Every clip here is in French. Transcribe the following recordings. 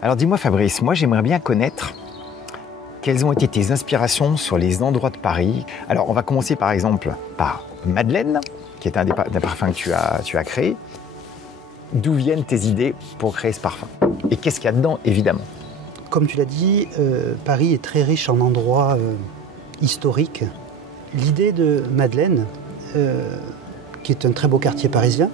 Alors dis-moi Fabrice, moi j'aimerais bien connaître quelles ont été tes inspirations sur les endroits de Paris. Alors on va commencer par exemple par Madeleine, qui est un des parfums que tu as créé. D'où viennent tes idées pour créer ce parfum? Et qu'est-ce qu'il y a dedans, évidemment? Comme tu l'as dit, Paris est très riche en endroits historiques. L'idée de Madeleine, qui est un très beau quartier parisien,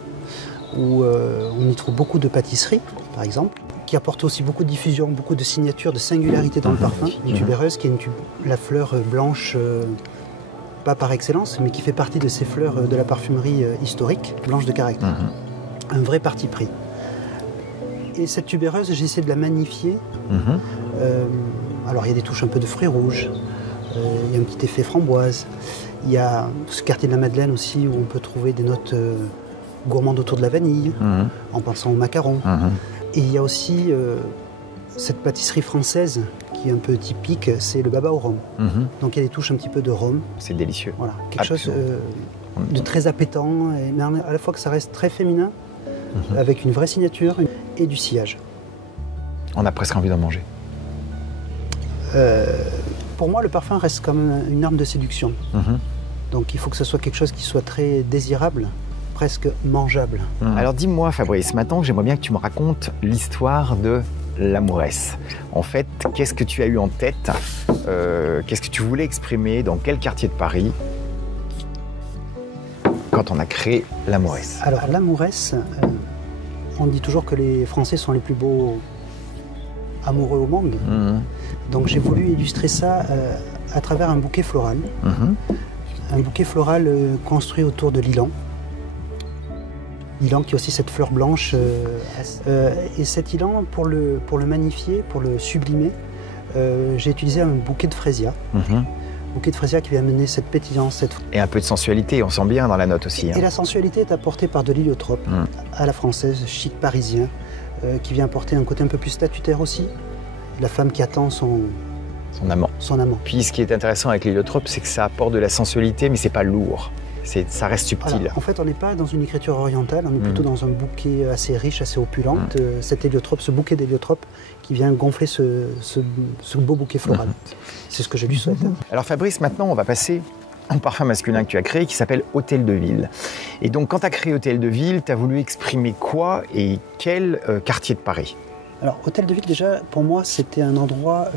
où on y trouve beaucoup de pâtisseries, par exemple, qui apporte aussi beaucoup de diffusion, beaucoup de signatures, de singularité dans le parfum. Une tubéreuse qui est la fleur blanche, pas par excellence, mais qui fait partie de ces fleurs de la parfumerie historique, blanche de caractère. Un vrai parti pris. Et cette tubéreuse, j'ai essayé de la magnifier. Alors il y a des touches un peu de fruits rouges, il y a un petit effet framboise. Il y a ce quartier de la Madeleine aussi où on peut trouver des notes gourmandes autour de la vanille, en pensant au macaron. Et il y a aussi cette pâtisserie française qui est un peu typique, c'est le baba au rhum. Donc il y a des touches un petit peu de rhum. C'est délicieux. Voilà, quelque chose de très appétant, mais à la fois que ça reste très féminin, avec une vraie signature et du sillage. On a presque envie d'en manger. Pour moi, le parfum reste quand même une arme de séduction. Donc il faut que ce soit quelque chose qui soit très désirable, presque mangeable. Alors dis-moi Fabrice, maintenant j'aimerais bien que tu me racontes l'histoire de l'amouresse. En fait, qu'est-ce que tu as eu en tête? Qu'est-ce que tu voulais exprimer? Dans quel quartier de Paris quand on a créé l'amouresse? Alors l'amouresse, on dit toujours que les Français sont les plus beaux amoureux au monde. Donc j'ai voulu illustrer ça à travers un bouquet floral. Un bouquet floral construit autour de l'ilan. L'ilan qui a aussi cette fleur blanche. Et cet ilan, pour le magnifier, pour le sublimer, j'ai utilisé un bouquet de frésia. Bouquet de frésia qui vient amener cette pétillance. Et un peu de sensualité, on sent bien dans la note aussi. Et la sensualité est apportée par de l'héliotrope, à la française, chic parisien, qui vient apporter un côté un peu plus statutaire aussi. La femme qui attend son amant. Puis ce qui est intéressant avec l'héliotrope, c'est que ça apporte de la sensualité, mais c'est pas lourd. Ça reste subtil. Voilà. En fait, on n'est pas dans une écriture orientale, on est plutôt dans un bouquet assez riche, assez opulent. Cet héliotrope, ce bouquet d'héliotrope qui vient gonfler ce beau bouquet floral. C'est ce que je lui souhaite. Alors Fabrice, maintenant on va passer un parfum masculin que tu as créé qui s'appelle Hôtel de Ville. Et donc quand tu as créé Hôtel de Ville, tu as voulu exprimer quoi et quel quartier de Paris? Alors Hôtel de Ville, déjà, pour moi, c'était un endroit,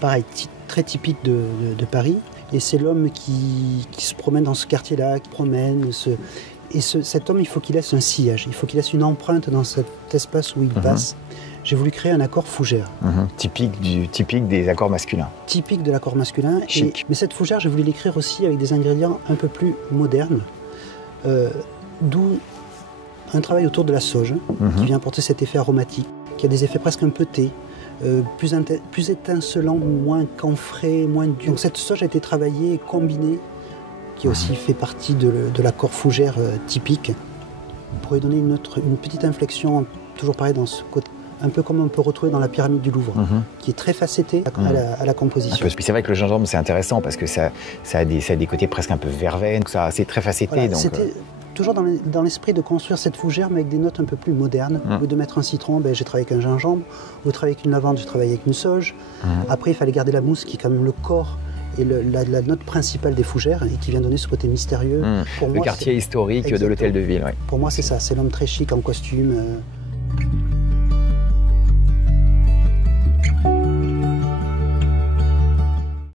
pareil, très typique de Paris. Et c'est l'homme qui se promène dans ce quartier-là, qui promène. Cet homme, il faut qu'il laisse un sillage, il faut qu'il laisse une empreinte dans cet espace où il passe. J'ai voulu créer un accord fougère. Typique des accords masculins. Typique de l'accord masculin. Mais cette fougère, j'ai voulu l'écrire aussi avec des ingrédients un peu plus modernes. D'où un travail autour de la sauge, qui vient apporter cet effet aromatique, qui a des effets presque un peu thé. Plus étincelant, moins camphré, moins dur. Donc cette sauge a été travaillée et combinée, qui aussi fait partie de l'accord fougère typique, pour lui donner une petite inflexion, toujours pareil dans ce côté, un peu comme on peut retrouver dans la pyramide du Louvre, qui est très facettée à la composition. C'est vrai que le gingembre c'est intéressant parce que ça a des côtés presque un peu verveine, c'est très facetté. Voilà, c'était toujours dans l'esprit de construire cette fougère, mais avec des notes un peu plus modernes. Au lieu de mettre un citron, j'ai travaillé avec un gingembre. Au lieu de travailler avec une lavande, j'ai travaillé avec une sauge. Après, il fallait garder la mousse, qui est quand même le corps et la note principale des fougères, et qui vient donner ce côté mystérieux. Pour le moi, quartier historique de l'Hôtel de Ville. Pour moi, c'est ça. C'est l'homme très chic en costume.